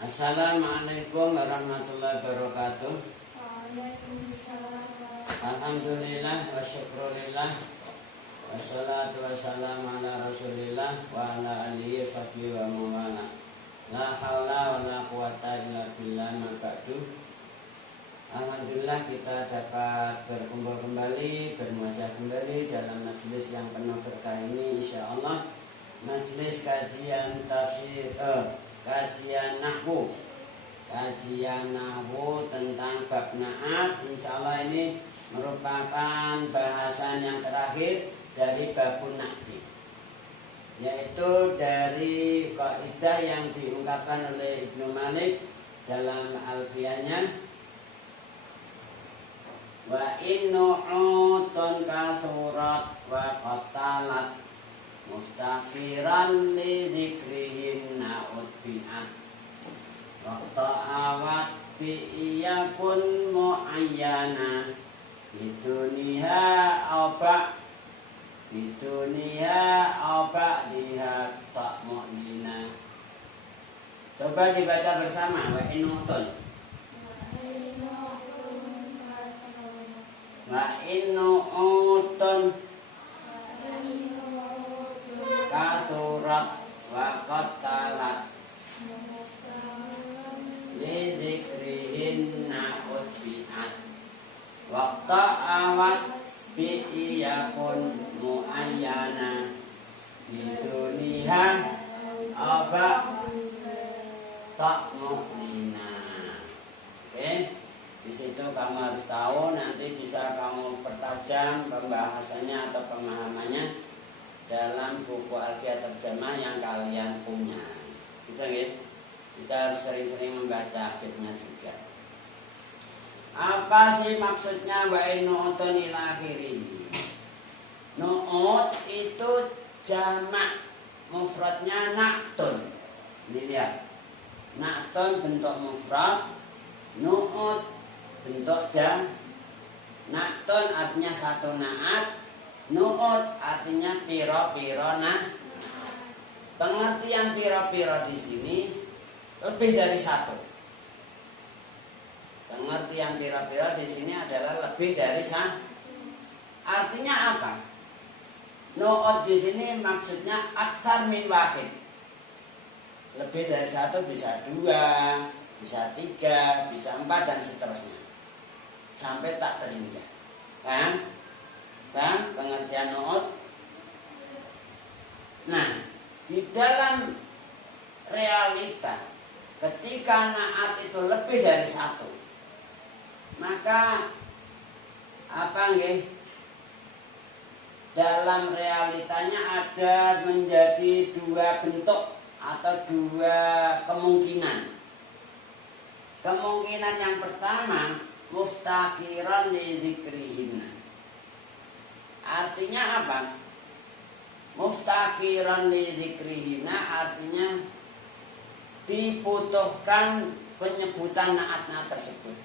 Assalamualaikum warahmatullahi wabarakatuh. Waalaikumsalam. Alhamdulillah wa syukurillah. Wassalatu wassalamu ala rasulillah wa ala alihi sahbihi wa mawala. La hawla wa la quwata illa billah ma ba'du. Alhamdulillah kita dapat berkumpul kembali, bermuajah kembali dalam majelis yang penuh berkah ini, insyaallah. Majelis kajian tafsir kajian nahwu tentang bab na'at. Insyaallah ini merupakan bahasan yang terakhir dari babun na'ti, yaitu dari kaidah yang diungkapkan oleh Ibnu Malik dalam alfiyahnya, wa innu'utun kathurat wa qatalat mustaqiran li dzikrihin na'ud bi'at wa ta'awat bi'iyakun mu'ayyana biduniha awba lihat tak mu'lina. Coba dibaca bersama. Wa innu'utun kathurat wa qatalat li dzikrihin na'ud bi'at wa ta'awat bi'iyakun mu'ayyana biduniha aba tak mu'lina. Oke, di situ kamu harus tahu, nanti bisa kamu pertajam pembahasannya atau pemahamannya dalam buku alfiyah terjemah yang kalian punya. Kita harus sering-sering membaca alfiyahnya juga. Apa sih maksudnya wa innu'utun ila akhirih? Nu'ut itu jamak, mufradnya na'tun. Ini lihat, na'tun bentuk mufrad, nu'ut bentuk jam. Na'tun artinya satu na'at, nu'ut artinya piro-piro nah. Pengertian piro-piro di sini lebih dari satu. Pengertian piro-piro di sini adalah lebih dari satu. Artinya apa? Nu'ut di sini maksudnya aktsar min wahid. Lebih dari satu, bisa dua, bisa tiga, bisa empat, dan seterusnya sampai tak terhingga. Kan? Bang, pengertian nu'ut. Nah, di dalam realita ketika na'at itu lebih dari satu, maka apa nggih? Dalam realitanya ada menjadi dua bentuk atau dua kemungkinan. Kemungkinan yang pertama, muftaqiran li dzikrihinna. Artinya apa? Muftaqiran li dzikrihina artinya dibutuhkan penyebutan na'at-na'at tersebut.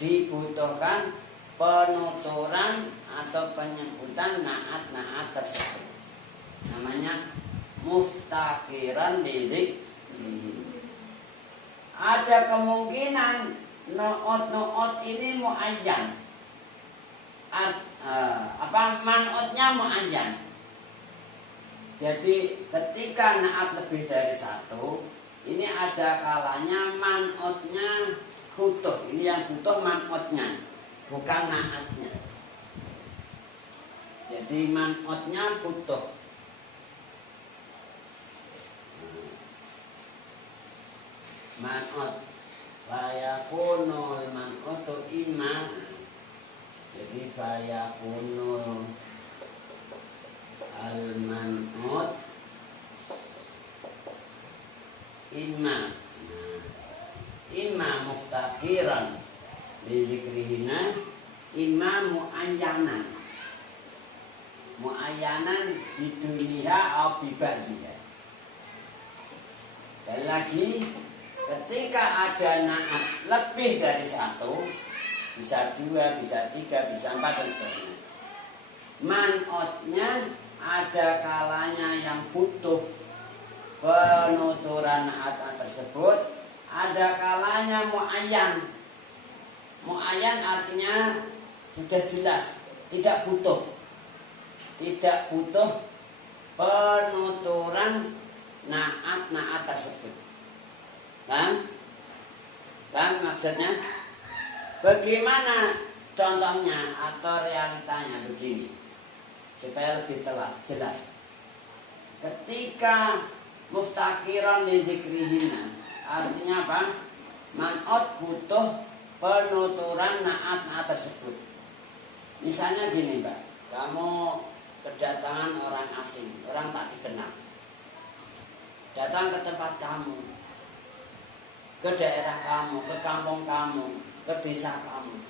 Dibutuhkan penuturan atau penyebutan na'at-na'at tersebut. Namanya muftaqiran li dzikrihina. Ada kemungkinan nu'ut ini muayyan. Man'utnya mu'ayyan. Jadi ketika na'at lebih dari satu, ini ada kalanya man'utnya butuh. Ini yang butuh man'utnya, bukan na'atnya. Jadi man'utnya butuh. Man'ut fayakunul man'utu imma. Jadi fayakunul al-man'ut imma. Imma muftaqiran li dzikrihina, imma muayyanan. Muayyanan di dunia atau bibadiha. Dan lagi, ketika ada na'at lebih dari satu, bisa dua, bisa tiga, bisa empat, dan seterusnya, man'utnya ada kalanya yang butuh penuturan naat tersebut ada kalanya muayyan. Muayyan artinya sudah jelas, tidak butuh penuturan naat tersebut. Kan maksudnya bagaimana contohnya atau realitanya begini supaya lebih jelas. Ketika muftakiran li dzikrihina artinya apa? Man'ut butuh penuturan naat tersebut. Misalnya gini Mbak, kamu kedatangan orang asing, orang tak dikenal, datang ke tempat kamu, ke daerah kamu, ke kampung kamu, ke desa kamu,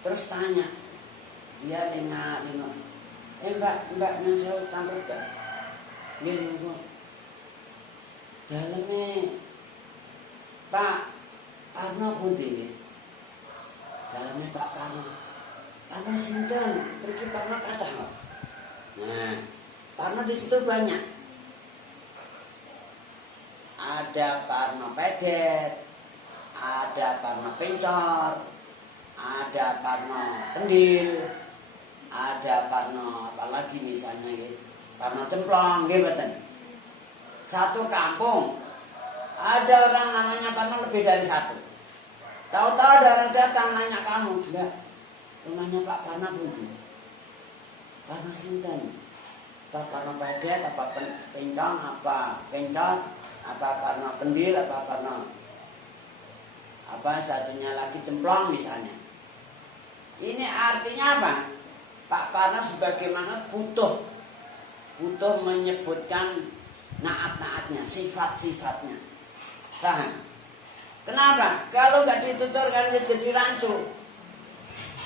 terus tanya, dia lima, mbak yang saya tampil gak? Gini kok, dalamnya Pak Arno pundi? Dalamnya Pak Karno sinten, pergi Parno kathah. Nah, Parno di situ banyak. Ada Parno pedet, ada Parno pencor, ada Parno kendil, ada Parno apalagi misalnya gitu. Parno templong, gitu. Satu kampung ada orang namanya Parno lebih dari satu. Tahu-tahu ada orang datang nanya kamu, enggak, rumahnya Pak Parno pundi? Parno sinten? Pak Parno pedet, apa pencong, apa pencor, apa Parno kendil, apa Parno apa satunya lagi cemplong misalnya. Ini artinya apa? Pak Parno sebagaimana butuh menyebutkan naat-naatnya, sifat-sifatnya. Paham? Kenapa? Kalau nggak dituturkan dia jadi rancu,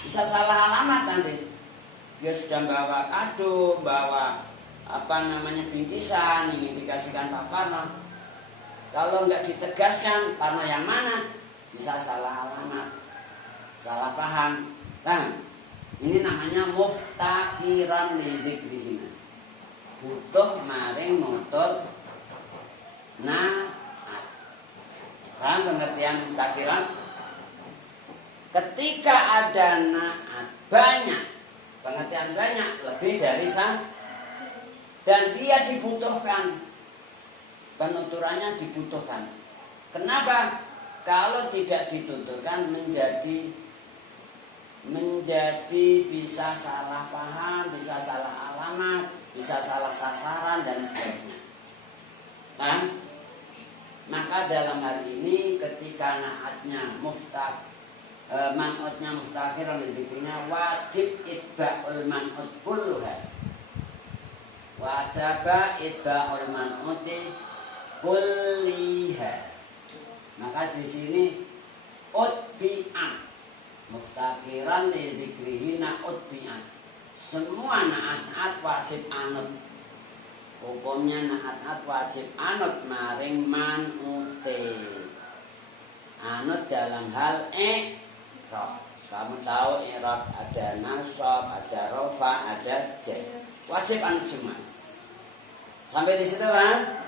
bisa salah alamat nanti. Dia sudah bawa kado, bawa bingkisan, ingin dikasihkan Pak Parno. Kalau nggak ditegaskan Parno yang mana, bisa salah alamat, salah paham. Nah, ini namanya muftakiran li dzikrihina. Butuh maring nutur naat. Paham pengertian muftakiran? Ketika ada naat banyak, pengertian banyak, lebih dari satu, dan dia dibutuhkan, penuturannya dibutuhkan. Kenapa? Kalau tidak dituturkan menjadi bisa salah paham, bisa salah alamat, bisa salah sasaran dan seterusnya. Kan? Maka dalam hal ini ketika naatnya man'utnya muftakir oleh dirinya wajib itba'ul man'ut kulluha. Wajaba itba'ul man'uti kulliha. Maka di sini utbi'ah muftakiran li dzikrihina utbi'ah. Semua naat wajib anut. Hukumnya naat wajib anut maring man'ute. Anut dalam hal i'rab. Kamu tahu i'rab ada nasab, ada rafa, ada jar. Wajib anut semua. Sampai di situ kan?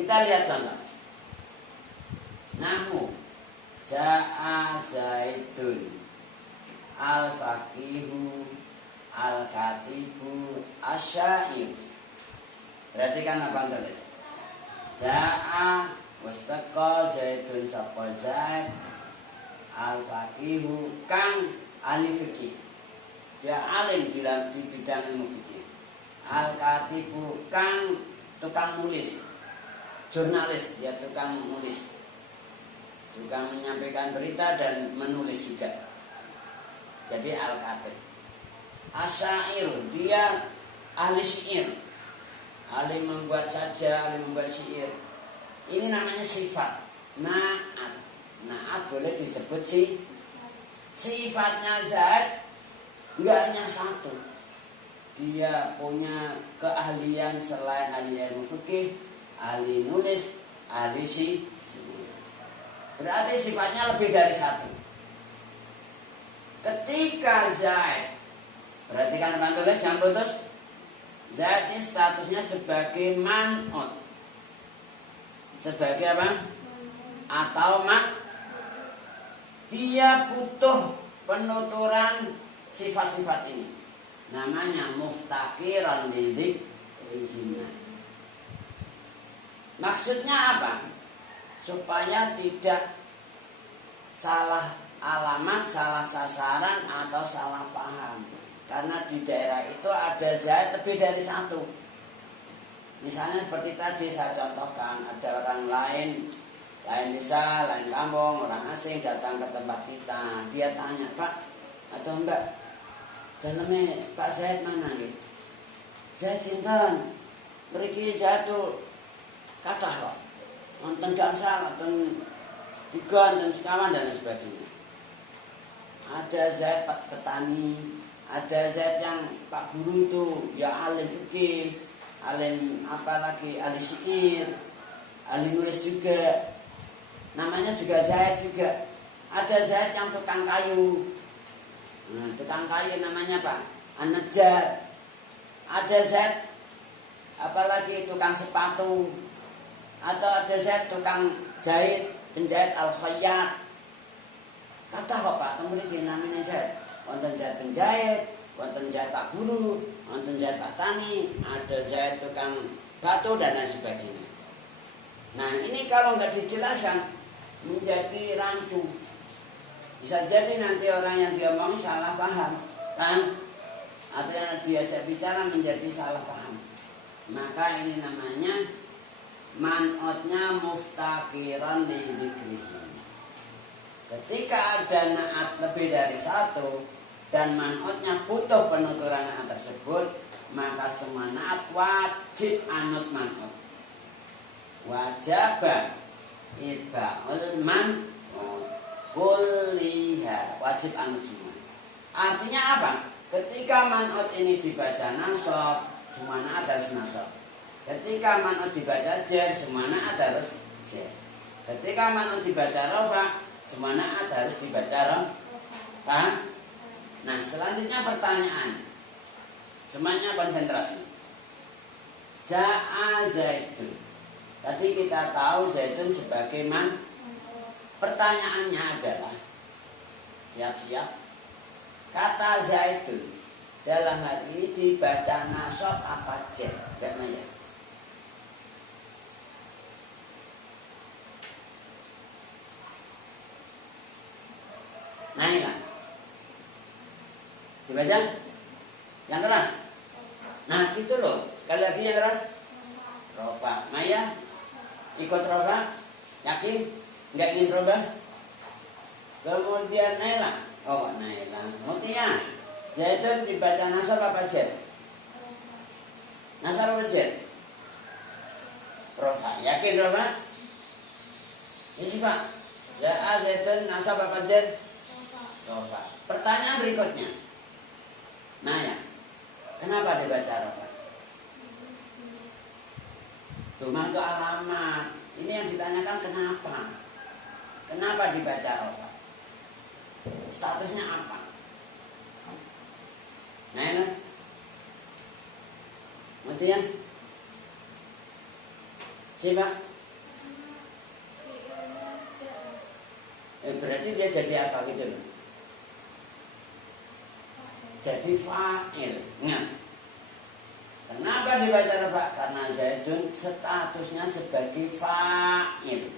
Kita lihat contoh. Nahwu ja'a zaidun al-faqihu al-katibu asyair. Berarti kan apa tulis? Ja'a wastaqqa zaidun saqqa zaid al-faqihu kang ahli fikih. Dia alim di bidang ilmu fikih. Al-katibu kang tukang nulis. Jurnalis, dia tukang menulis. Tukang menyampaikan berita dan menulis juga. Jadi al-katib. Asyair, dia ahli syair. Ahli membuat saja, ahli membuat syair. Ini namanya sifat. Naat. Naat boleh disebut sifatnya Zaid. Enggak hanya satu. Dia punya keahlian selain ahli ilmu fikih, ahli nulis, ahli syair. Berarti sifatnya lebih dari satu. Ketika Zaid, berarti kan kan tulis yang putus. Zaid ini statusnya sebagai man'ut. sebagai apa? Atau dia butuh penuturan sifat-sifat ini. Namanya muftakiran lidzikrihim. Maksudnya apa? Supaya tidak salah alamat, salah sasaran atau salah paham. Karena di daerah itu ada zat lebih dari satu. Misalnya seperti tadi saya contohkan, ada orang lain desa, lain kampung, orang asing datang ke tempat kita. Dia tanya, Pak, atau enggak, dalamnya Pak Zaid mana nih? Zaid sinten, mriki jatuh kathah kok. Wonten gangsal, wonten tiga, wonten sekawan dan sebagainya. Ada Zaid Pak petani, ada Zaid yang Pak guru itu ya alim fikih, alim apalagi ahli syair, ahli nulis juga, namanya juga Zaid juga. Ada Zaid yang tukang kayu, nah, tukang kayu namanya apa? An-Najjar. Ada Zaid apalagi tukang sepatu, atau ada Zaid tukang jahit, penjahit al-khayyat. Kata kok Pak, kemudian namanya Zaid. Wonten Zaid penjahit, wonten Zaid Pak guru, wonten Zaid Pak tani, ada Zaid tukang batu dan lain sebagainya. Nah ini kalau nggak dijelaskan menjadi rancu, bisa jadi nanti orang yang diomong salah paham, kan? Atau yang diajak bicara menjadi salah paham. Maka ini namanya man'utnya muftakiran lidzikrihim. Ketika ada naat lebih dari satu dan man'utnya butuh penuturan naat tersebut, maka semua naat wajib anut man'ut. Wajib itba'ul man'ut kulliha, wajib anut semua. Artinya apa? Ketika man'ut ini dibaca nasab, semua naat harus nasab. Ketika man'ut dibaca jar, semua naat harus jar. Ketika man'ut dibaca rafa, semua naat harus dibaca rafa. Nah selanjutnya pertanyaan, semuanya konsentrasi. Ja'a Zaidun. Tadi kita tahu Zaidun sebagai man. Pertanyaannya adalah, siap-siap, kata Zaidun dalam hal ini dibaca nasab apa jar? Bagaimana? Nah ini lah, dibaca yang keras. Nah itu loh, sekali lagi yang keras. Rofa, Maya ikut Rofa, yakin? Nggak ingin Rofa? Kemudian Naila, oh Naila, Mutia, Zaidun dibaca nasab apa jar? Nasab apa jar? Rofa, yakin Rofa? Ini Pak, ya Zaidun nasab apa jar? Rofa. Pertanyaan berikutnya, Naya, kenapa dibaca Rofa? Cuma itu alamat. Ini yang ditanyakan kenapa? Kenapa dibaca Rofa? Statusnya apa? Naya, kemudian siapa? Berarti dia jadi apa gitu loh? Jadi fa'il. Nah, kenapa dibaca Rafa? Karena Zaidun statusnya sebagai fa'il.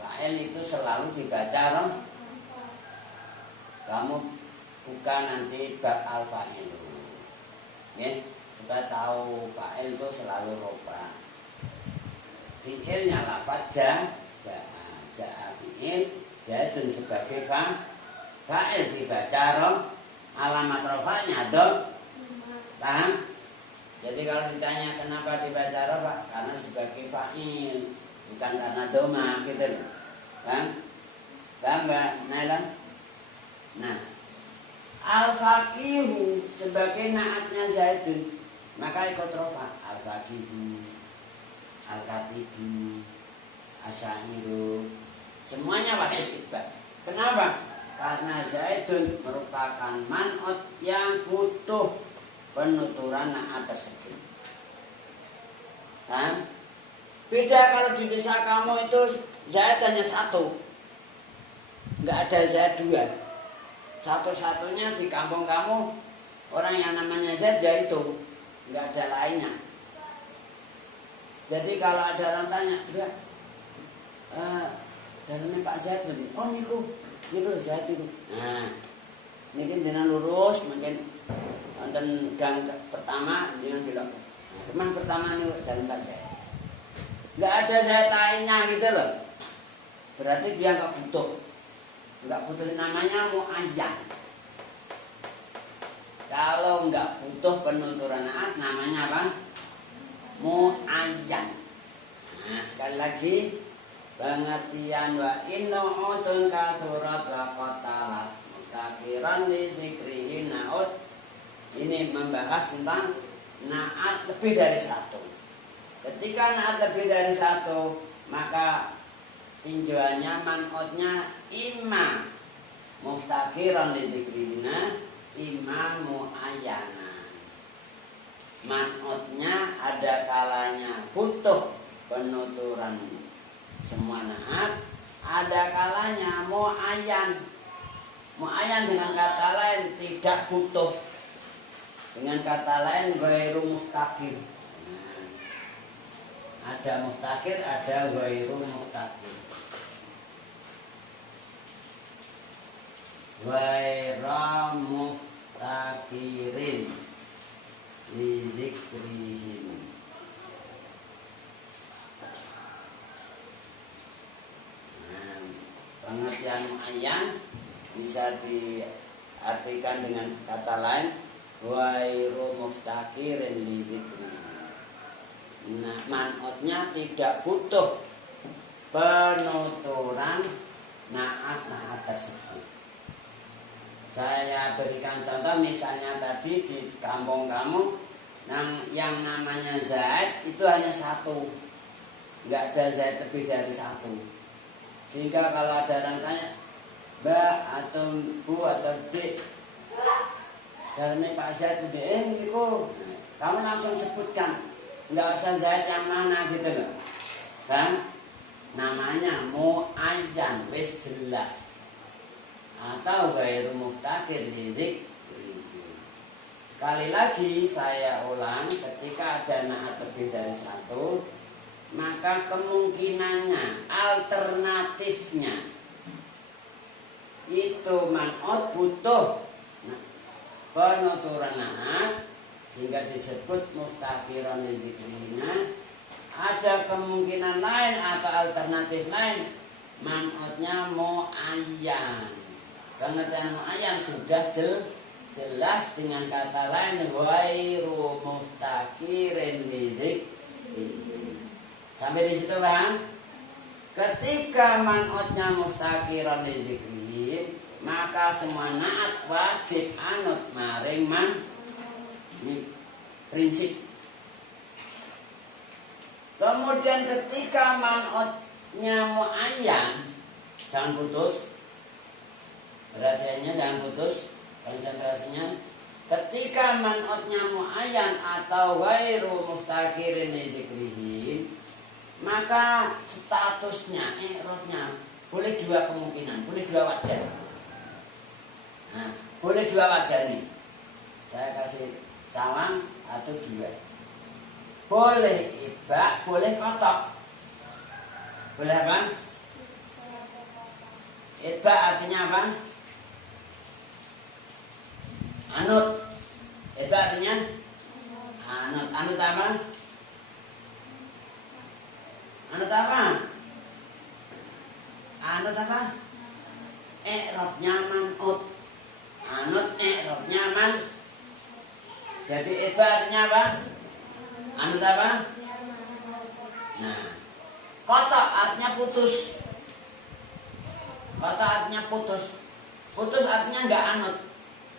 Fa'il itu selalu dibaca Rafa. Kamu bukan nanti bab al-fa'il. Ya, supaya tahu fa'il itu selalu Rafa. Fi'ilnya lafaz ja'a fi'il, Zaidun sebagai fa'il dibaca rom, alamat rofanya dom, paham? Jadi kalau ditanya kenapa dibaca rofa, karena sebagai fa'il, bukan karena doma, gitu, paham? Paham nggak, Naila? Nah, al-faqihu sebagai naatnya Zaidun, maka ikut rofa, al-faqihu, al-katibu, asyairu, semuanya wajib itba. Kenapa? Karena Zaidun merupakan man'ut yang butuh penuturan naat tersebut. Kan? Beda kalau di desa kamu itu Zaid hanya satu, nggak ada Zaid dua. Satu-satunya di kampung kamu orang yang namanya Zaid ya itu, nggak ada lainnya. Jadi kalau ada orang tanya, enggak, dalamnya Pak Zaid begini, oh niku Zaid itu. Nah, mungkin dengan lurus, mungkin nonton gang pertama dengan bilang, rumah pertama nih dalam Pak Zaid. Nggak ada Zaid lainnya gitu loh. Berarti dia nggak butuh namanya muayyan. Kalau nggak butuh penuturan naat namanya apa? Muayyan. Nah, sekali lagi pengertian wa innu'utun kathurat wa qatalat mustaqiran li dzikrihi na'ud. Ini membahas tentang naat lebih dari satu. Ketika naat lebih dari satu, maka tinjauannya man'utnya imma muftaqiran li dzikrihi imma muayyanan. Man'utnya ada kalanya butuh penuturan semua naat, ada kalanya muayyan. Muayyan dengan kata lain tidak butuh. Dengan kata lain ghairu muftaqir. Nah, ada muftaqir, ada ghairu muftaqir. Ghairu muftaqirin li dzikrihim. Pengertian muayyan bisa diartikan dengan kata lain ghairu muftaqirin li dzikrihim. Nah, man'utnya tidak butuh penuturan naat tersebut. Saya berikan contoh, misalnya tadi di kampung kamu yang namanya Zaid itu hanya satu, nggak ada Zaid lebih dari satu. Sehingga kalau ada orang tanya Mbak atau Bu atau Dik, dalamnya Pak Zaid itu gitu, kamu langsung sebutkan, nggak usah Zaid yang mana gitu loh. Dan namanya muayyan, wis jelas. Atau ghairu muftaqir li dzikrihi. Sekali lagi saya ulang, ketika ada naat lebih dari satu, maka kemungkinannya, alternatifnya itu man'ut butuh penuturan naat sehingga disebut muftaqiran li dzikrihi. Ada kemungkinan lain atau alternatif lain, man'utnya muayyan. Pengertian muayyan sudah jelas dengan kata lain ghairu muftaqirin li dzikrihi. Sampai di situ Bang. Ketika man'utnya muftaqiran li dzikrihi, maka semua naat wajib anut maring man. Ini prinsip. Kemudian ketika man'utnya muayyan, jangan putus. Perhatiannya jangan putus konsentrasinya. Ketika man'utnya muayyan atau ghairu muftaqirin li dzikrihi, maka statusnya, i'rabnya boleh dua kemungkinan, boleh dua wajah. Nah, boleh dua wajah nih. Saya kasih cawang atau dua. Boleh ibak, boleh kotok. Boleh apa? Ibak artinya apa? Anut. Ibak artinya anut. Anut apa? Anut apa? Anut apa? I'rabnya man'ut. Anut i'rabnya man. Jadi ibak artinya apa? Anut apa? Nah, kotak artinya putus. Kotak artinya putus. Putus artinya nggak anut.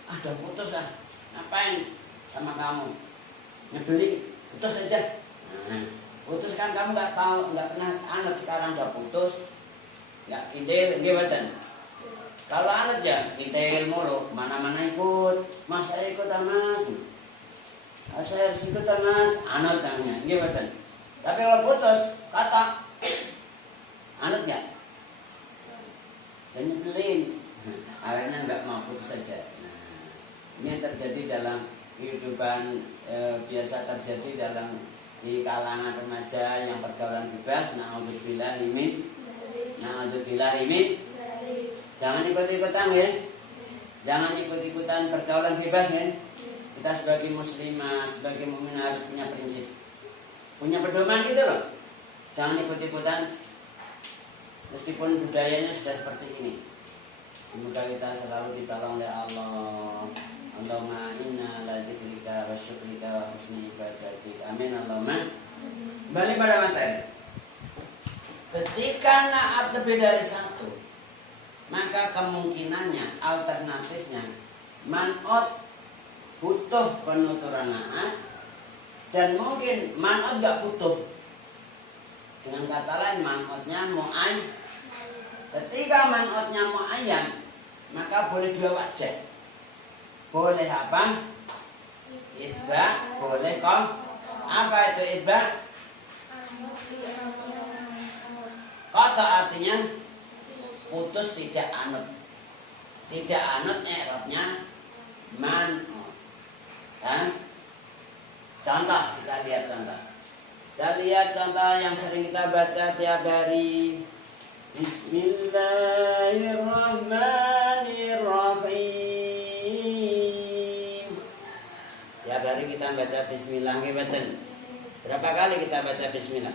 Udah putus lah. Ngapain sama kamu? Nyebeli, putus aja. Nah, putus kan kamu nggak tahu, nggak pernah anut, sekarang udah putus, nggak kindel, gimana? Kalau anut ya kindel mulu, mana-mana ikut. Mas saya ikut mas. Saya harus ikut mas, anut namanya, gimana? Tapi kalau putus, Kata anut nggak? Dan nyebelin. Akhirnya nggak mau putus saja. Nah, ini terjadi dalam kehidupan biasa terjadi dalam di kalangan remaja yang pergaulan bebas. Na'udzubillah min. Jangan ikut-ikutan ya. Jangan ikut-ikutan pergaulan bebas ya. Kita sebagai muslimah, sebagai mukmin harus punya prinsip, punya pedoman gitu loh. Jangan ikut-ikutan meskipun budayanya sudah seperti ini. Semoga kita selalu ditolong oleh Allah. Allahumma inna la dzikrika wa syukrika wa husni ibadatik. Amin Allahumma. Kembali pada materi. Ketika naat lebih dari satu, maka kemungkinannya, alternatifnya, man'ot butuh penuturan naat, dan mungkin man'ot gak butuh. Dengan kata lain, man'otnya mu'ayyan. Ketika man'otnya mu'ayyan, maka boleh dua wajah. Boleh apa? Itsba, boleh kok. Apa itu itsba? Kata artinya putus, tidak anut. Tidak anut i'rabnya man'ut. Contoh, kita lihat contoh. Kita lihat contoh yang sering kita baca tiap hari. Bismillahirrahmanirrahim. Tiap hari kita baca bismillah. Berapa kali kita baca bismillah?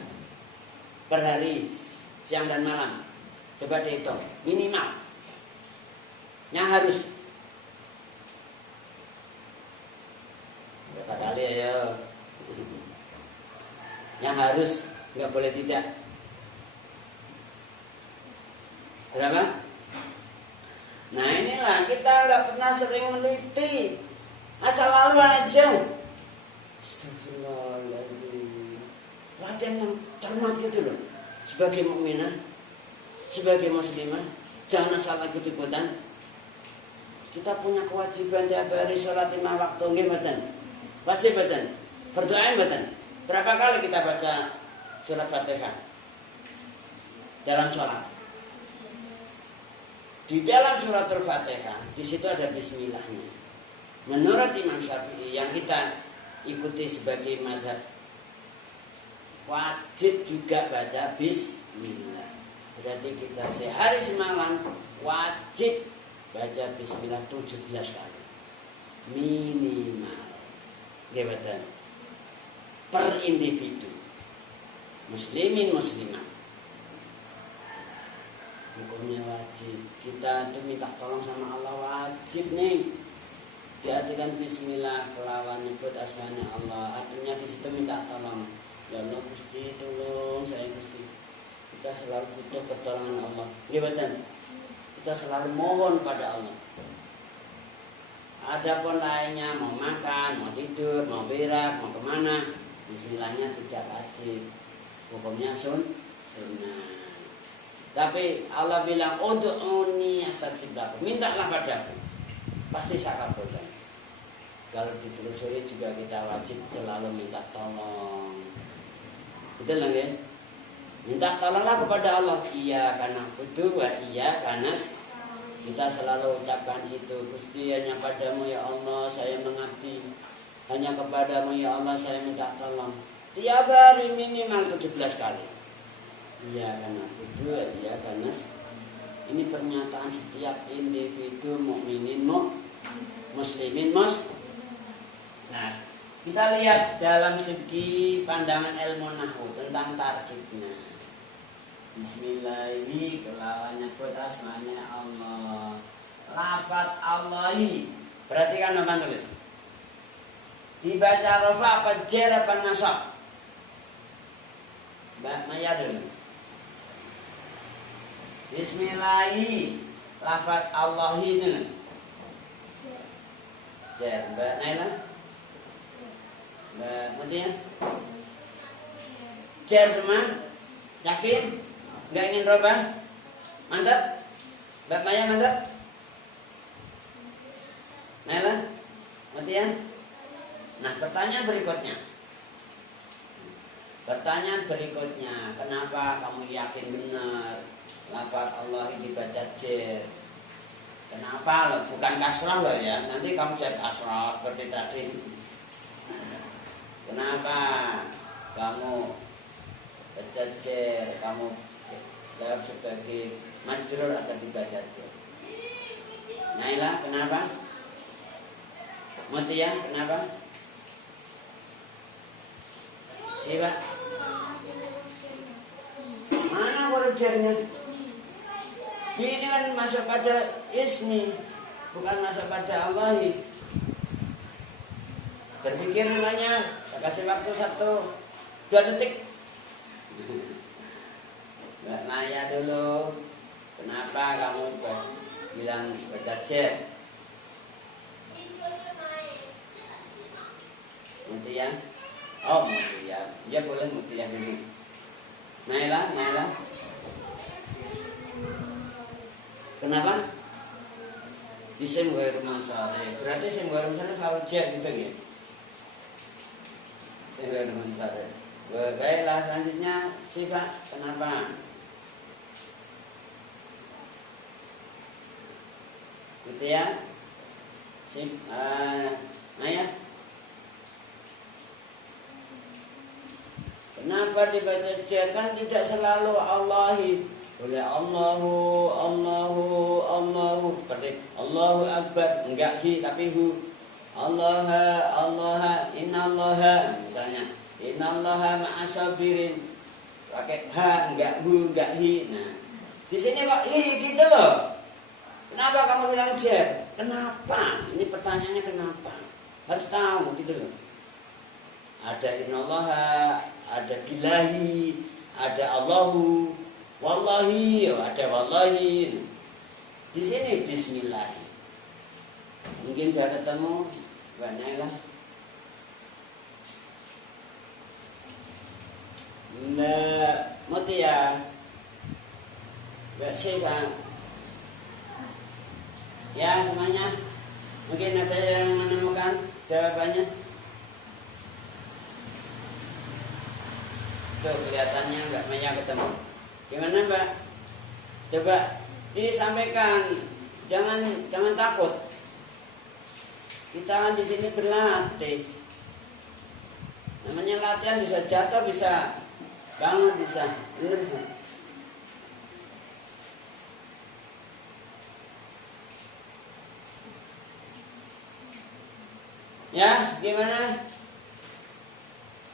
Per hari, siang dan malam. Coba dihitung, minimal. Yang harus berapa kali ya? Yang harus, nggak boleh tidak. Berapa? Nah inilah kita nggak pernah sering meneliti, asal lalu aja. Astagfirullahaladzim. Latihan yang cermat gitu loh. Sebagai mukminah, sebagai muslimah, jangan asal ikut-ikutan. Kita punya kewajiban tiap hari sholat 5 waktu, nggih mboten? Wajib mboten? Berdoa mboten? Berapa kali kita baca surat Fatihah dalam sholat? Di dalam surat Al-Fatihah, di situ ada bismillahnya. Menurut Imam Syafi'i yang kita ikuti sebagai mazhab, wajib juga baca bismillah. Berarti kita sehari semalam wajib baca bismillah 17 kali minimal. Gebatan per individu, muslimin muslimah. Hukumnya wajib. Kita itu minta tolong sama Allah wajib nih. Diartikan bismillah kelawan nyebut asmanya Allah. Artinya di situ minta tolong. Ya Allah Gusti tolong saya Gusti. Kita selalu butuh pertolongan Allah. Gebatan. Kita selalu mohon pada Allah. Adapun lainnya mau makan, mau tidur, mau berak, mau kemana, bismillahnya tidak wajib. Hukumnya sunnah. Tapi Allah bilang ud'uni astajib lakum. Mintalah padaku, pasti saya kabulkan. Kalau ditelusuri juga kita wajib selalu minta tolong. Betul lah ya? Minta tolonglah kepada Allah. Iya karena butuh wa iya karena kita selalu ucapkan itu. Gusti hanya padamu ya Allah saya mengabdi. Hanya kepadamu ya Allah saya minta tolong. Tiap hari minimal 17 kali. Iya karena butuh wa iya karena. Ini pernyataan setiap individu mukminin muslimin Nah, kita lihat dalam segi pandangan ilmu nahwu tentang tarkibnya. Bismillahi kelawan nyebut asmanya Allah. Lafaz Allahi. Perhatikan teman tulis. Dibaca rafa apa jar apa nasab? Mbak Maya dulu. Bismillahi lafaz Allahi dulu. Jar. Mbak Naila. Mbak Mutia. Jar semua. Yakin? Nggak ingin robah? Mantap? Mbak Maya mantap? Naila? Mutia? Nah pertanyaan berikutnya. Pertanyaan berikutnya, kenapa kamu yakin benar lafaz Allah dibaca jer? Kenapa loh? Bukan kasrah loh ya. Nanti kamu jadi kasrah seperti tadi. Kenapa kamu baca jer? Kamu jawab sebagai majrur atau dibaca jer? Naila, kenapa? Mutia, kenapa? Siapa? Mana huruf jernya? Ini kan masuk pada ismi, bukan masuk pada Allahi. Berpikir semuanya. Saya kasih waktu 1-2 detik. Nggak nanya dulu. Kenapa kamu bilang baca jer? Mutia? Oh, Mutia. Ya boleh Mutia dulu. Naila. Kenapa? Isim ghairu mansharif. Berarti isim ghairu mansharif selalu jer gitu ya. Isim ghairu mansharif. Baiklah, selanjutnya sifat. Kenapa? Gitu ya. Naya. Kenapa dibaca jer? Kan tidak selalu Allahi. Boleh Allahu seperti Allahu Akbar, enggak hi tapi hu. Allah innallaha misalnya innallaha ma'asabirin pakai ha, enggak hu, enggak hi. Nah, di sini kok hi gitu loh. Kenapa kamu bilang jer? Kenapa? Ini pertanyaannya kenapa? Harus tahu gitu loh. Ada innallaha, ada billahi, ada Allahu. Wallahi, ada wallahi. Di sini bismillah. Mungkin sudah ketemu Mbak Naila. Mbak Mutia. Mbak Syifa. Ya semuanya. Mungkin ada yang menemukan jawabannya. Tuh kelihatannya Mbak Maya ketemu. Gimana Mbak? Coba disampaikan, jangan takut. Kita kan di sini berlatih. Namanya latihan, bisa jatuh, bisa bangun, bisa. Benar bisa. Ya, gimana?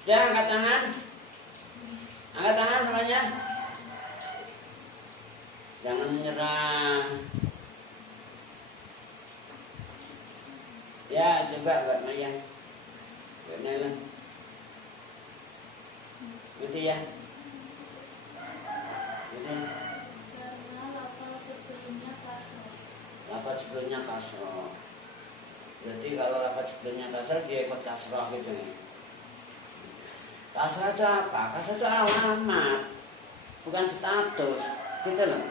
Ya, angkat tangan. Angkat tangan semuanya. Jangan menyerah. Ya, coba Mbak Maya. Mbak Naila. Gitu ya. Gitu. Karena lafaz sebelumnya kasar. Lafaz sebelumnya kasroh. Berarti kalau lafaz sebelumnya kasroh dia ikut kasroh gitu nih. Kasroh itu apa? Kasroh itu alamat, bukan status. Gitu loh.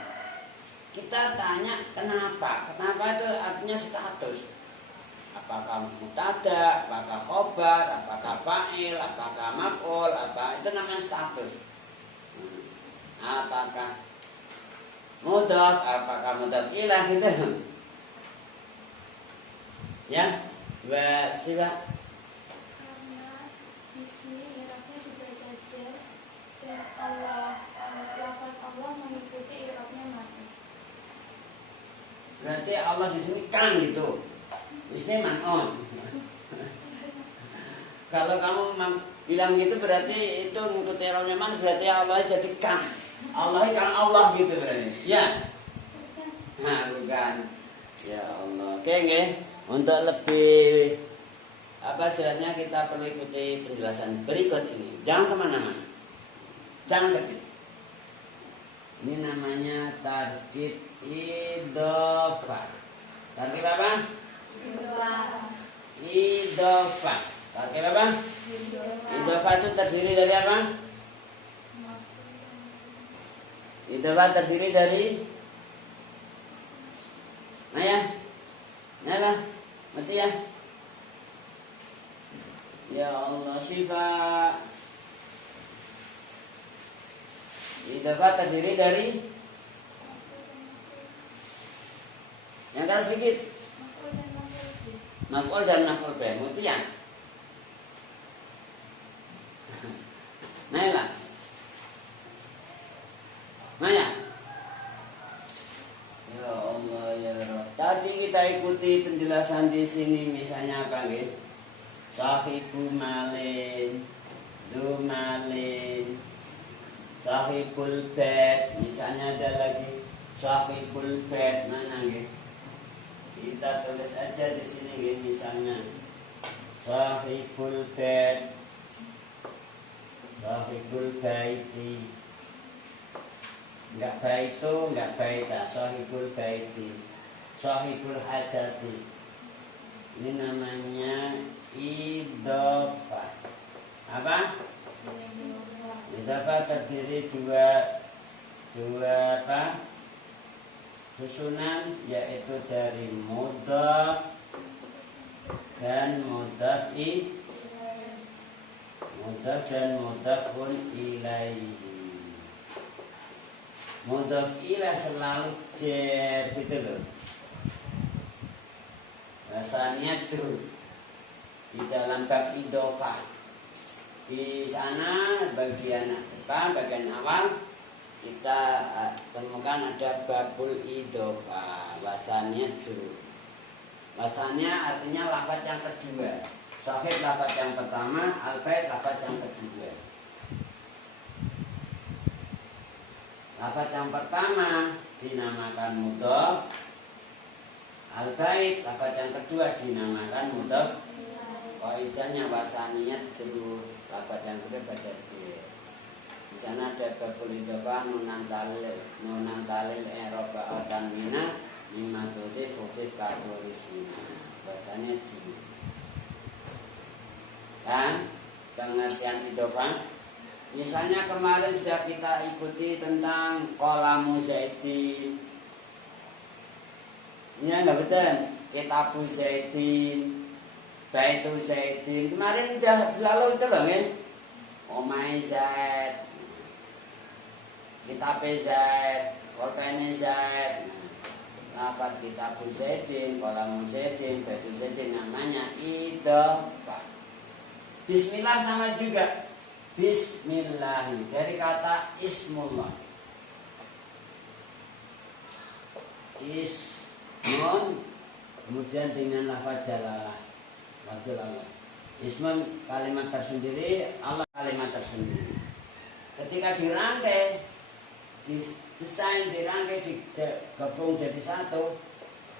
Kita tanya kenapa? Kenapa itu artinya status. Apakah mubtada, apakah khobar, apakah fa'il, apakah maf'ul, apa itu namanya status. Apakah mudhaf, apakah mudhaf ilah gitu. Ya, Mbak Sila. Karena di sini i'rabnya dibaca jer dan lafaz Allah mengikuti i'rabnya mati. Berarti Allah di sini kan gitu. Di sini man'on. Kalau kamu bilang gitu berarti itu ngikuti i'rabnya man, berarti Allah jadi kan. Allah kan Allah gitu berarti. Ya. Nah, bukan. Ya Allah. Oke, nggih. Untuk lebih jelasnya kita perlu ikuti penjelasan berikut ini. Jangan kemana-mana. Jangan pergi. Ini namanya tarkib idhofah. Tarkib apa? Idhofah. Tarkib apa? Idhofah itu terdiri dari apa? Idhofah terdiri dari Nala, mati ya. Ya Allah, Syifa. Idhofah terdiri dari yang keras sedikit. Maf'ul dan maf'ul bih. Mutian. Naila. Maya. Ya Allah ya Rabb. Tadi kita ikuti penjelasan di sini, misalnya apa nggih? Sahibu malin, du malin, sahibul bait, misalnya ada lagi sahibul bait, mana nggih? Kita tulis aja di sini nggih, misalnya sahibul bait, sahibul baiti. Enggak baitu, enggak baita, sahibul baiti, sahibul hajati. Ini namanya idhofah. Apa? Idhofah terdiri dua apa? Susunan, yaitu dari mudhaf dan mudhaf mudhaf dan mudhafun ilaihi. Mudhaf ilaih selalu jar gitu loh. Bahasanya jur di dalam bab idhofah. Di sana bagian depan, bagian awal kita temukan ada babul idhofah. Bahasanya jur. Bahasanya artinya lafaz yang kedua. Sahib lafaz yang pertama, al-bait lafaz yang kedua. Lafaz yang pertama dinamakan mudhaf, al-bait lafaz yang kedua dinamakan mudhaf. Kaidahnya wasaniyat jurur, lafaz yang kedua pada jar. Di sana ada babul idhofah nunan talil i'raba tanwina mimma tudif katulisina. Bahasanya jurur. Dan pengertian idhofah, misalnya kemarin sudah kita ikuti tentang qalamu Zaidin. Ini enggak betul. Kitabu Zaidin, Baitu Zaidin. Kemarin sudah lalu itu loh, kan? Omai Zaid, Kitab Zaid, Qur'an Zaid. Lafaz Kitabu Zaidin, qalamu Zaidin, Baitu Zaidin namanya idhofah. Bismillah sama juga. Bismillah dari kata ismullah. Ismun kemudian dengan lafaz jalalah. Lafzul Allah. Ismun kalimat tersendiri, Allah kalimat tersendiri. Ketika dirangkai, desain dirangkai, digabung jadi satu,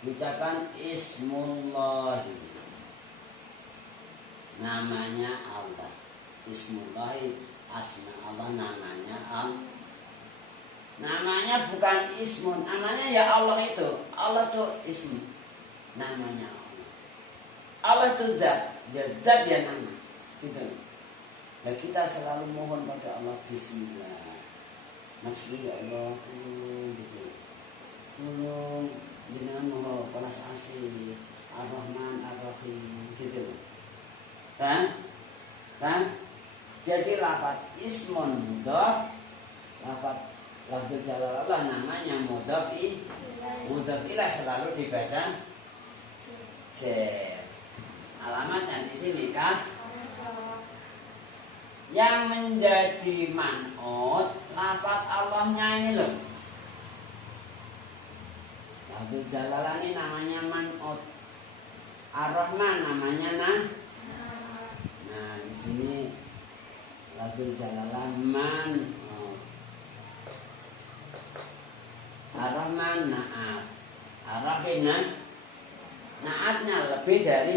diucapkan ismullah. Namanya Allah. Ismullahi, asma Allah, namanya Allah. Namanya bukan ismun, namanya ya Allah itu. Allah itu ismu, namanya Allah. Allah itu zat, zat ya nama. Gitu. Dan kita selalu mohon pada Allah Bismillah. Maksudnya ya Allah, gitu. Tolong jenengan mohon panas asih, Ar-Rahman Ar-Rahim, gitu. Kan? Jadi lafaz ismun mudhaf, lafzul jalalah namanya mudhaf ilaih selalu dibaca jar. Alamatnya di sini kas. Yang menjadi man'ut lafaz Allahnya ini loh. Lafzul jalalah ini namanya man'ut. Ar-Rahman namanya Nah, di sini lafzul jalalah man'ut. Ar-Rahman na'at. Ar-Rahim na'atnya lebih dari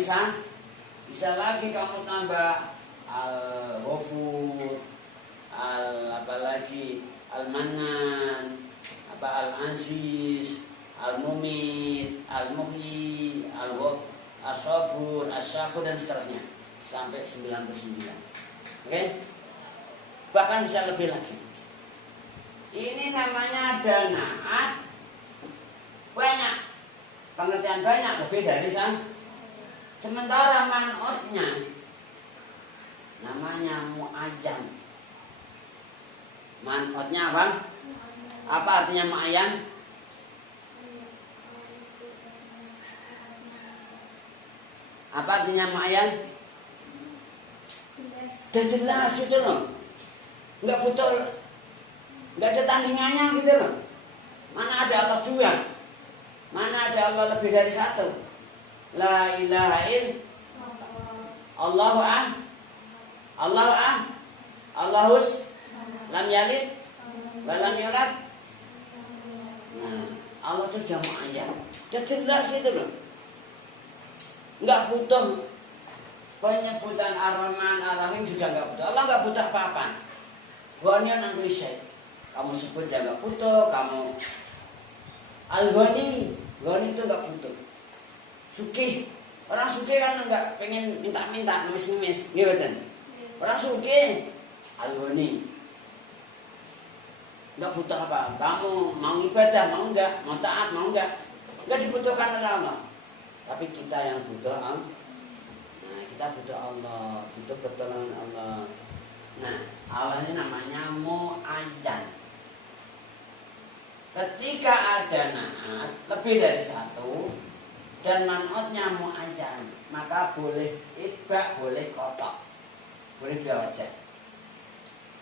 bisa lagi kamu tambah al-Ghafur, apalagi al-Mannan, al-Aziz, al-Mumit, al-Muhyi, al-Sabur, as-Syakur dan seterusnya sampai 99. Oke? Bahkan bisa lebih lagi. Ini namanya ada na'at banyak, pengertian banyak, lebih dari sementara man'utnya namanya mu'ajjam. Man'utnya apa? Apa artinya ma'ayan? Apa artinya ma'ayan? Udah jelas gitu loh. Nggak butuh, nggak ada tandingannya gitu loh. Mana ada Allah dua? Mana ada Allah lebih dari satu? La ilaha illallah. Allahu Allahu Allahus lam yalid wa lam yulad. Nah, Allah itu sudah ma'ayan. Udah jelas gitu loh. Nggak butuh penyebutan Ar-Rahman Ar-Rahim juga nggak butuh. Allah nggak butuh apa-apa. Ghaniyan an kulli syai'. Kamu sebut ya nggak butuh. Kamu Al-Ghani, Ghani itu nggak butuh. Sugih, orang sugih kan nggak pengen minta-minta, ngemis-ngemis, gitu kan? Orang sugih, Al-Ghani, nggak butuh apa. Kamu mau ibadah, mau enggak, mau taat, mau enggak, nggak dibutuhkan oleh Allah. Tapi kita yang butuh Allah. Nah, kita butuh Allah, butuh pertolongan Allah. Nah, Allah ini namanya mu'ayyan. Ketika ada naat lebih dari satu dan man'utnya mu'ayyan, maka boleh itba, boleh kotok, boleh dua wajah.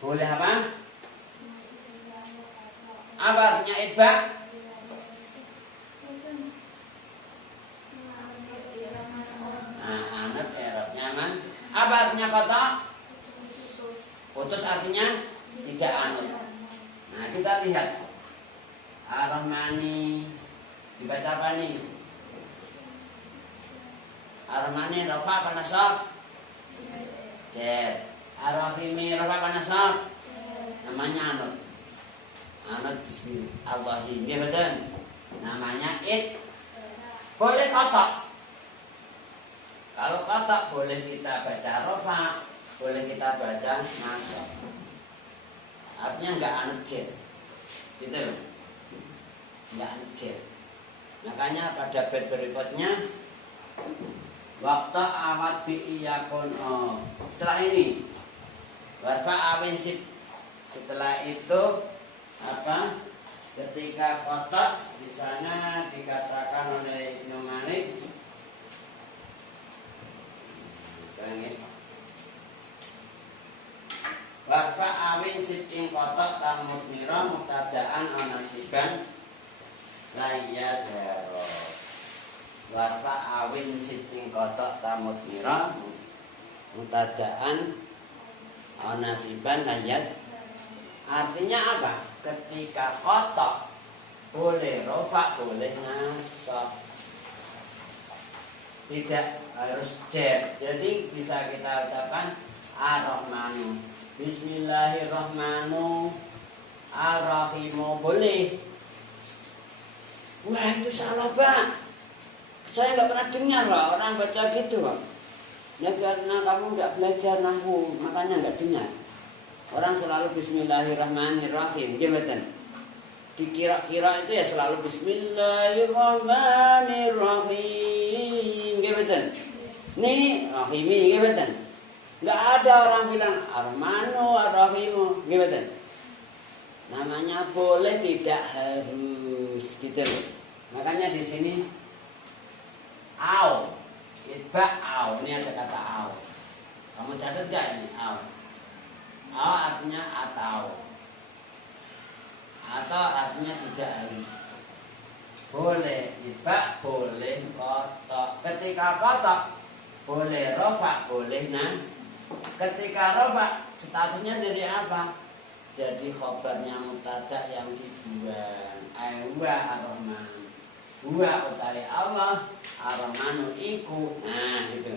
Boleh apa? Apa artinya itba? Nah, anut Arab nyaman. Apa artinya kotok? Putus artinya tidak anut. Nah, kita lihat Ar-Rahmani dibaca apa nih? Ar-Rahmani rafa apa nasab? Jer. Ar-Rahimi rafa apa nasab? Namanya anut. Anut bismillahirrahmanirrahim. Ini betul. Namanya it. Boleh kotok. Kalau kotok boleh kita baca rafa, boleh kita baca nasab. Artinya enggak anut jer. Gitu loh. Enggak anjir. Makanya pada bait berikutnya waktu awat bi iyakun. Setelah ini warfa awin sip. Setelah itu apa? Ketika kotak di sana dikatakan oleh Ibnu Malik warfa awin sip ing kotak tamut mira mubtadaan anasiban layadaro. Warfa awin siting kotok tamut mira mutadaan anasiban layad. Artinya apa? Ketika kotok boleh rofa, boleh nasab, tidak harus jer. Jadi bisa kita ucapkan Ar-Rahmanu, Bismillahirrahmanirrahim, Ar-Rahimu, boleh. Wah, itu salah, Pak. Saya nggak pernah dengar lah orang baca gitu, Pak. Ya karena kamu nggak belajar nahwu, makanya nggak dengar. Orang selalu Bismillahirrahmanirrahim, gimana? Dikira-kira itu ya selalu Bismillahirrahmanirrahim, gimana? Nih, Rahimi, gimana? Nggak ada orang bilang Ar-Rahmanu, Ar-Rahimu, gimana? Namanya boleh, tidak harus, gitu loh. Makanya di sini au, itba au, ini ada kata au. Kamu catat gak ini au? Au artinya atau artinya tidak harus. Boleh itba, boleh kotok. Ketika kotok boleh rofa, boleh nah. Ketika rofa statusnya jadi apa? Jadi khobarnya mubtada yang dibuang. Huwa Ar-Rahman. Huwa utai Allah, Ar-Rahmanu iku. Nah gitu.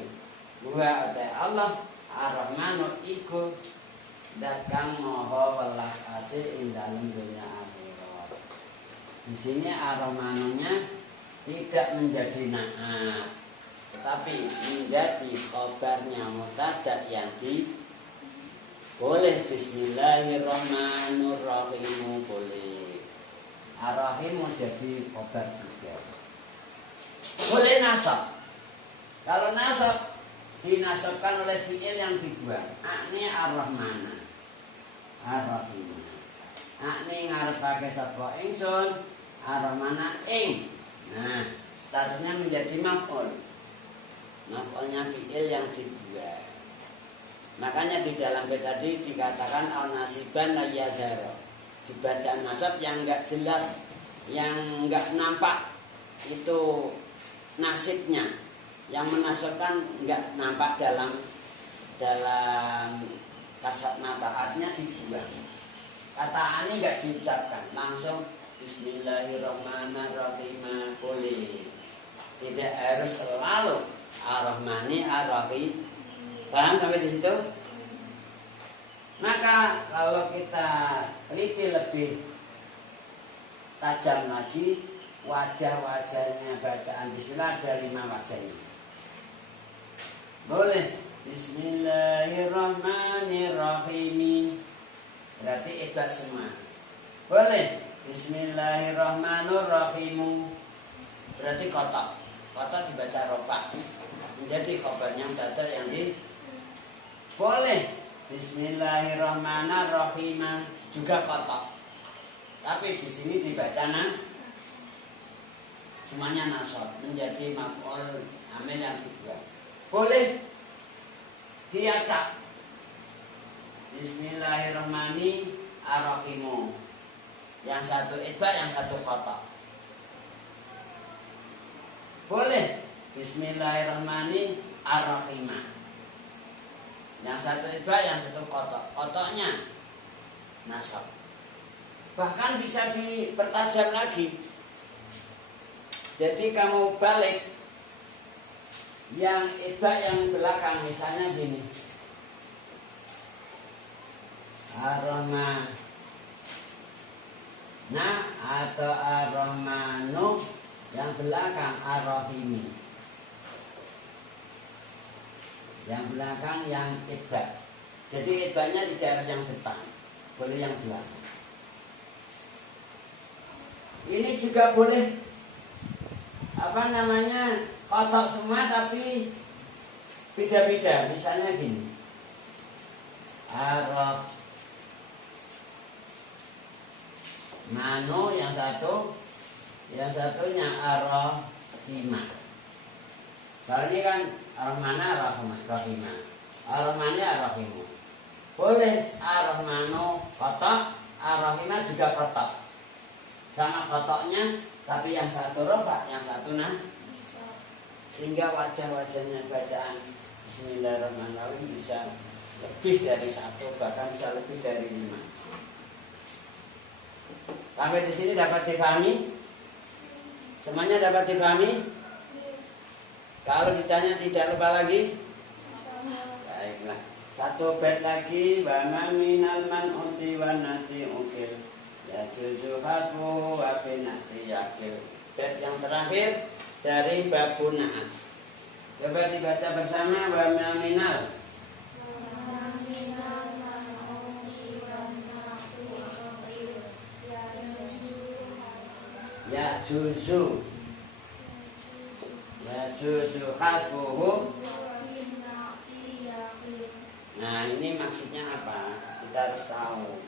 Huwa utai Allah, Ar-Rahmanu iku. Dat kang moho welas asih ing dalem dunya akhirat. Di sini Ar-Rahmanunya tidak menjadi naat, tetapi menjadi khobarnya mubtada yang boleh Bismillahirrahmanirrahim, boleh. Ar-Rahim jadi khobar juga. Boleh nasab. Kalau nasab dinasabkan oleh fi'il yang dibuang. Ini Ar-Rahmana, Ar-Rahim. Akni ngarepake sapa ingsun ar-Rahmana ing. Nah, statusnya menjadi maf'ul. Maf'ulnya fi'il yang dibuat. Makanya di dalam bait tadi dikatakan al-nasiban la yadhara. Dibaca nasab yang enggak jelas, yang enggak nampak itu nasibnya. Yang menasabkan enggak nampak dalam kasat mataatnya dibuang. Kata ani enggak diucapkan, langsung Bismillahirrahmanirrahim. Boleh. Tidak harus selalu Ar-Rahmani Ar-Rahim. Paham sampai di situ? Maka kalau kita teliti lebih tajam lagi, wajah-wajahnya bacaan Bismillah ada 5 wajahnya. Boleh. Bismillahirrahmanirrahim. Berarti ibad semua. Boleh. Bismillahirrahmanirrahim. Berarti kotak. Kotak dibaca rofa. Menjadi khabarnya mubtada yang di. Boleh. Bismillahirrahmanirrahim juga kotak. Tapi di sini dibaca semuanya nasab menjadi maf'ul amil yang kedua. Boleh diacak. Bismillahirrahmanirrahim. Yang satu idbar, yang satu kotak. Boleh. Bismillahirrahmanirrahim. Yang satu idbar, yang satu kotak. Kotaknya nasab. Bahkan bisa dipertajam lagi. Jadi kamu balik yang idbar yang belakang, misalnya gini. Ar-Rahman. Nah, atau Ar-Rahmanu yang belakang Ar-Rahimi. Yang belakang yang idbar. Jadi idbarnya tidak harus yang depan, boleh yang belakang. Ini juga boleh kotak semua tapi beda-beda. Misalnya gini. Ar-Rahmanu yang satunya Ar-Rahimah. Kalau ini kan Ar-Rahmana Ar-Rahimah. Ar-Rahmani Ar-Rahimu. Boleh Ar-Rahmanu kotak, Ar-Rahimah juga kotak. Sama kotaknya, tapi yang satu rofa, yang satu sehingga wajah-wajahnya bacaan Bismillahirrahmanirrahim bisa lebih dari 1, bahkan bisa lebih dari 5. Sampai di sini dapat difahami? Semuanya dapat difahami? Kalau ditanya tidak lupa lagi? Baiklah. Satu bait lagi, wa ma minal man'uti wa nati ukil. Ya juzu hadfu wa binati yakil. Bait yang terakhir dari babun na'at. Coba dibaca bersama, wa ma minal. Ya juzu hadfuhu. Nah, ini maksudnya apa? Kita harus tahu.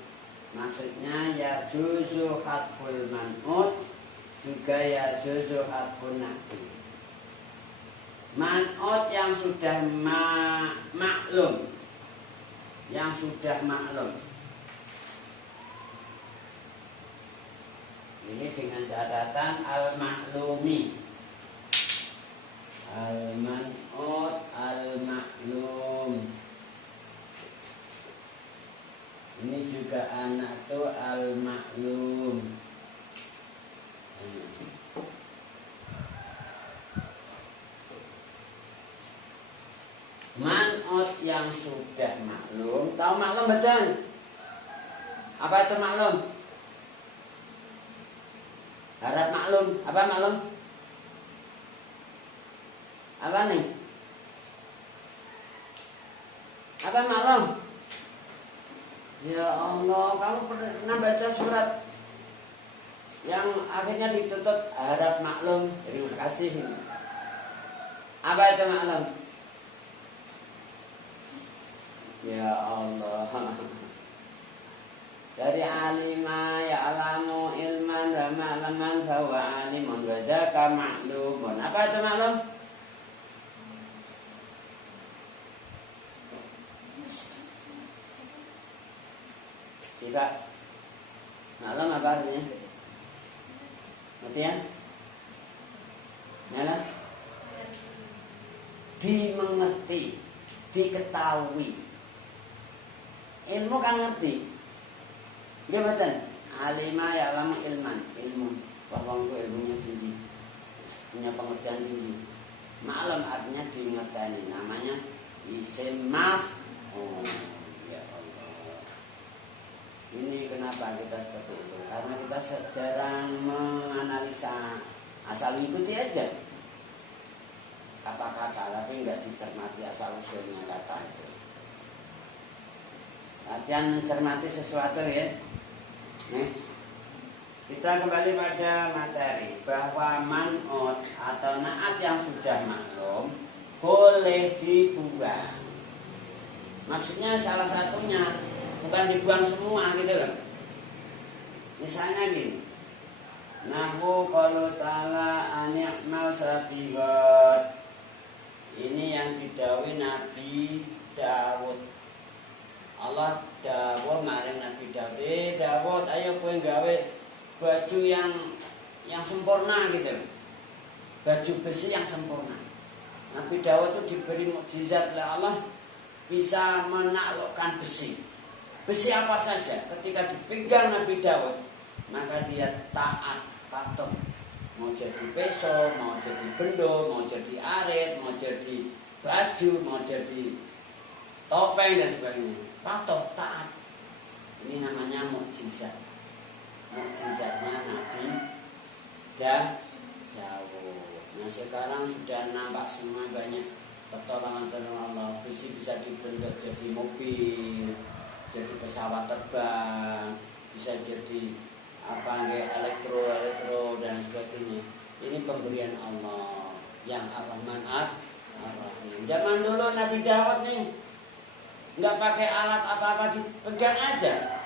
Maksudnya ya juzu hadful man'ut, juga ya juzu hadfun na'ti. Man'ut yang sudah maklum. Yang sudah maklum. Ini dengan catatan al-maklumi. Al-man'ut al-maklum. Ini juga anak itu al-maklum. Man'ut yang sudah maklum. Tahu maklum betul? Apa itu maklum? Harap maklum. Apa maklum? Apa nih? Apa maklum? Ya Allah, kamu pernah baca surat yang akhirnya ditutup harap maklum? Terima kasih. Apa itu maklum? Ya Allah. Dari alima ya'lamu ilman wa ma'laman fahuwa alimun wa dzaka ma'lumun. Apa itu maklum? Sifat maklum apa artinya? Ngerti ya? Nyala? Dimengerti, diketahui. Ilmu kan ngerti. Dia betul. Alima ya'lamu ilman, ilmu. Bahwa itu ilmunya tinggi, punya pengertian tinggi. Maklum artinya dingerteni. Namanya isim maf'ul. Ya Allah. Ini kenapa kita seperti itu? Karena kita jarang menganalisa, asal ikuti aja kata-kata, tapi enggak dicermati asal usulnya kata itu. Latihan mencermati sesuatu ya. Nih, kita kembali pada materi bahwa man'ut atau naat yang sudah maklum boleh dibuang. Maksudnya salah satunya bukan dibuang semua gitu loh. Misalnya gini, nahu qalu ta'ala ani'mal sabiqat. Ini yang didhawuhi Nabi Daud. Allah dawuh maring Nabi Daud, ayo kowe gawe baju yang sempurna gitu. Baju besi yang sempurna. Nabi Daud itu diberi mukjizat oleh Allah bisa menaklukkan besi. Besi apa saja ketika dipegang Nabi Daud, maka dia taat, patuh. Mau jadi peso, mau jadi bendo, mau jadi arit, mau jadi baju, mau jadi topeng dan sebagainya. Patuh, taat. Ini namanya mukjizat. Mukjizatnya Nabi Daud. Nah sekarang sudah nampak semua banyak pertolongan Allah. Besi bisa dibentuk jadi mobil, jadi pesawat terbang, bisa jadi elektro dan sebagainya. Ini pemberian Allah yang Ar-Rahman Ar-Rahim. Zaman dulu Nabi Daud nih nggak pakai alat apa-apa, dipegang aja,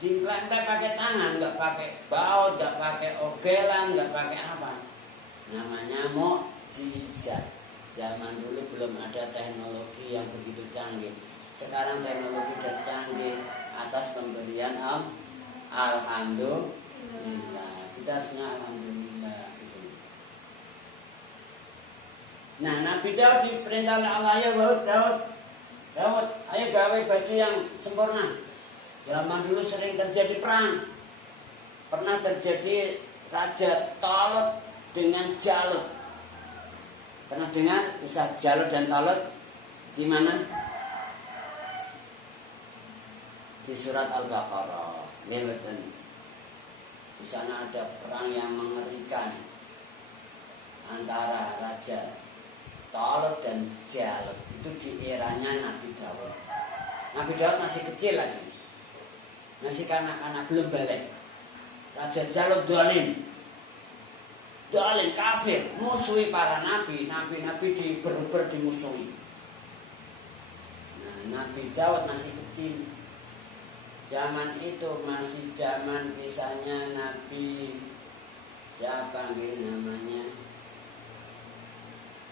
dilempar pakai tangan, nggak pakai baut, nggak pakai ogelan, nggak pakai apa. Namanya mukjizat. Zaman dulu belum ada teknologi yang begitu canggih. Sekarang teknologi sudah canggih atas pemberian alhamdulillah. Kita harusnya alhamdulillah. Nah, Nabi Daud diperintah oleh Allah, ya Daud, ayo gawe baju yang sempurna. Zaman dulu sering terjadi perang. Pernah terjadi Raja Talut dengan Jalut. Pernah dengar kisah Jalut dan Talut di mana? Di surat Al-Baqarah. Di sana ada perang yang mengerikan antara Raja Talut dan Jalut. Itu di eranya Nabi Daud. Nabi Daud masih kecil lagi, masih kanak-kanak, belum balik. Raja Jalut dolim, kafir, musuhi para nabi diber-ber dimusuhi. Nah, Nabi Daud masih kecil. Zaman itu masih zaman kisahnya Nabi siapa namanya?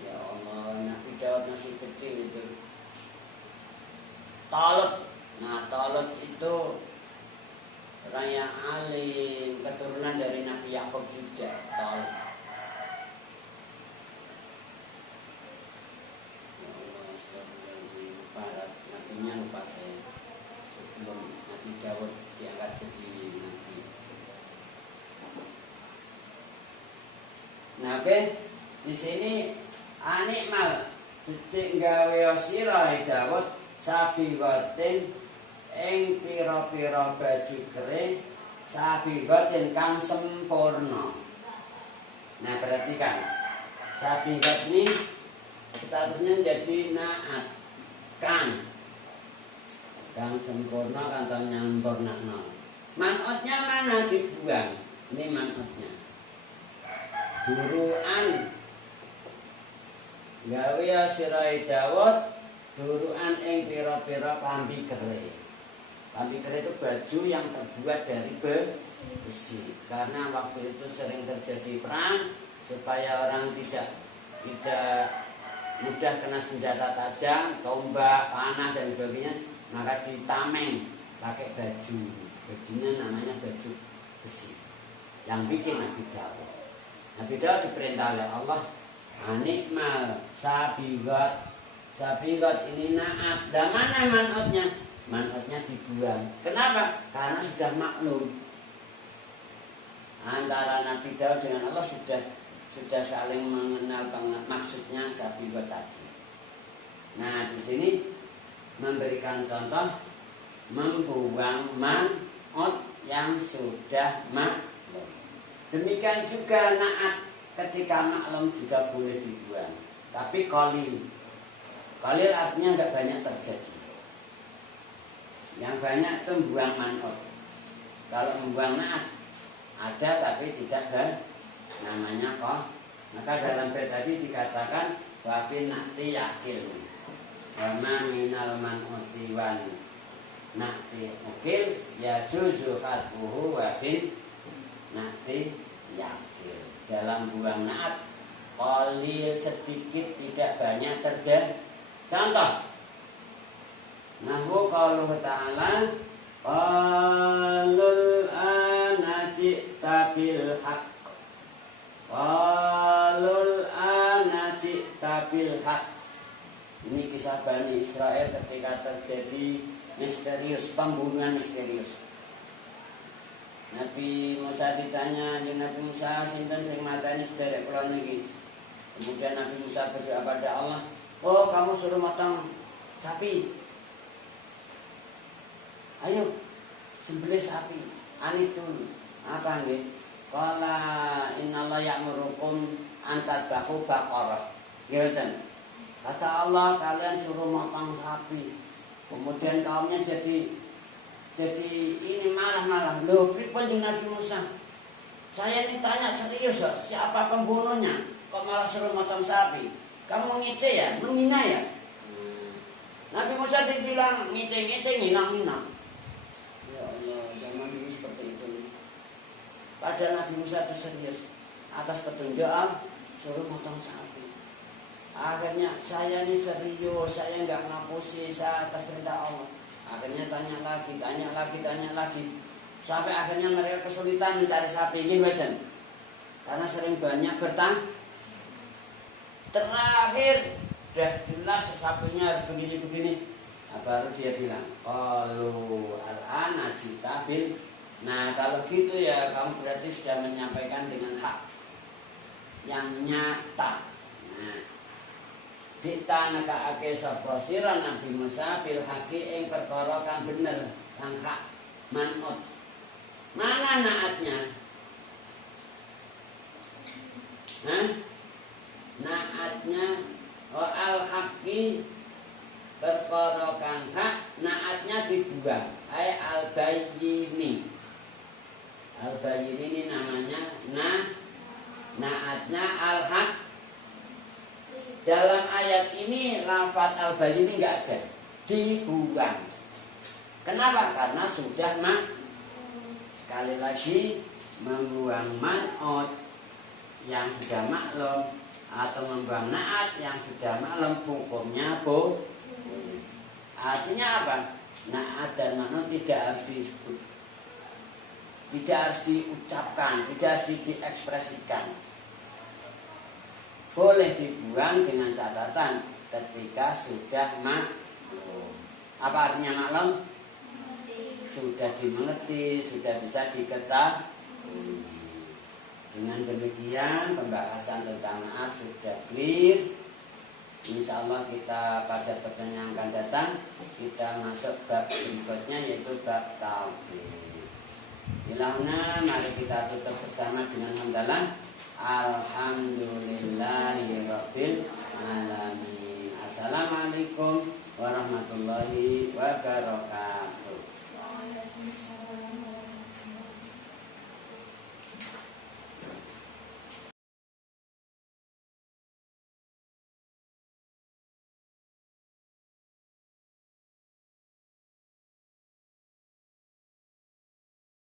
Ya Allah, Nabi Daud masih kecil itu. Talut. Nah, Talut itu orang yang alim, keturunan dari Nabi Yakub juga. Talut. Ya Allah, barat nabinya lupa saya. Sebelum Nabi Daud diangkat jadi nabi. Nah, oke. Di sini anikmal becik gawe sira Daud sabiqatin ing pira-pira baju kering sabiqatin kang sempurna. Nah, perhatikan. Sabiqat ini statusnya jadi naat kang sempurna atau nyampurnakno. Man'utnya mana dibuang? Ini man'utnya. Duruan gawe sira Daud duruan ing pira-pira klambi kering. Lamikir itu baju yang terbuat dari besi. Karena waktu itu sering terjadi perang, supaya orang tidak mudah kena senjata tajam, tombak, panah dan sebagainya, maka ditameng pakai baju. Bajunya namanya baju besi. Yang bikin Nabi Daud. Nabi Daud diperintah oleh Allah, anikmal sabiqat. Sabiqat ini naat. Dan mana manutnya? Manutnya dibuang. Kenapa? Karena sudah maklum antara Nabi Daud dengan Allah sudah saling mengenal maksudnya sabiqat tadi. Nah, di sini memberikan contoh membuang manut yang sudah maklum. Demikian juga naat ketika maklum juga boleh dibuang. Tapi qalil artinya enggak banyak terjadi. Yang banyak itu membuang manut. Kalau membuang naat ada tapi tidak namanya kok. Maka dalam bait tadi dikatakan wa fin na'ti yakil. Wa ma minal manuti wan na'ti ukil ya juzu khalfuhu wa fin na'ti yakil. Dalam buang naat qalil sedikit tidak banyak terjadi. Contoh nahwu qauluhu ta'ala qalul ana ji'ta bil haqq. Qalul ana ji'ta bil haqq. Ini kisah Bani Israel ketika terjadi misterius, pembunuhan misterius. Nabi Musa ditanya, Nabi Musa sinten sing mateni sederek kula niki. Kemudian Nabi Musa berdoa pada Allah, "Oh, kamu suruh motong sapi. Ayo, sembelih sapi. Anitun." Apa nggih? Qala innallaha ya'murukum an tadbahu baqarah. Ngoten. Kata Allah, kalian suruh motong sapi. Kemudian kaumnya jadi ini malah loh, pripun jeung Nabi Musa? Saya ini tanya serius, siapa pembunuhnya? Kok malah suruh motong sapi? Kamu ngece ya, menghina ya? Nabi Musa dibilang ngece-ngece, ngina-ngina. Ya Allah, zaman dulu seperti itu. Padahal Nabi Musa itu serius. Atas petunjuk Allah, suruh motong sapi. Akhirnya saya ini serius, saya enggak ngapusi, saya atas perintah Allah. Akhirnya tanya lagi. Sampai akhirnya mereka kesulitan mencari sapi ini, badan. Karena sering banyak bertang. Terakhir dah jelas sapinya harus begini. Nah, baru dia bilang, qalu al-ana jita bil. Nah, kalau gitu ya kamu berarti sudah menyampaikan dengan hak yang nyata. Nah, Cita naka ake sapa sira Nabi Musa bil haqi ing perkara kang bener, kang hak, manut. Mana naatnya? Naatnya al haqi perkara kang hak, naatnya dibuang. Ai al bayyini. Al bayyini ini namanya naatnya al haq. Dalam ayat ini lafaz al-bayyin ini enggak ada, dibuang. Kenapa? Karena sudah sekali lagi membuang man'ut yang sudah maklum atau membuang naat yang sudah maklum hukumnya boleh. Artinya apa? Naat dan man'ut tidak harus disebut, tidak harus diucapkan, tidak harus diekspresikan. Boleh dibuang dengan catatan ketika sudah maklum. Apa artinya maklum? Sudah dimengerti, sudah bisa diketahui. Dengan demikian pembahasan tentang naat sudah clear. Insya Allah kita pada pertemuan yang akan datang kita masuk bab berikutnya yaitu bab tauhid. Ilahuna mari kita tutup bersama dengan hamdalah. Alhamdulillahirabbil alamin. Assalamualaikum warahmatullahi wabarakatuh. Waalaikumsalam.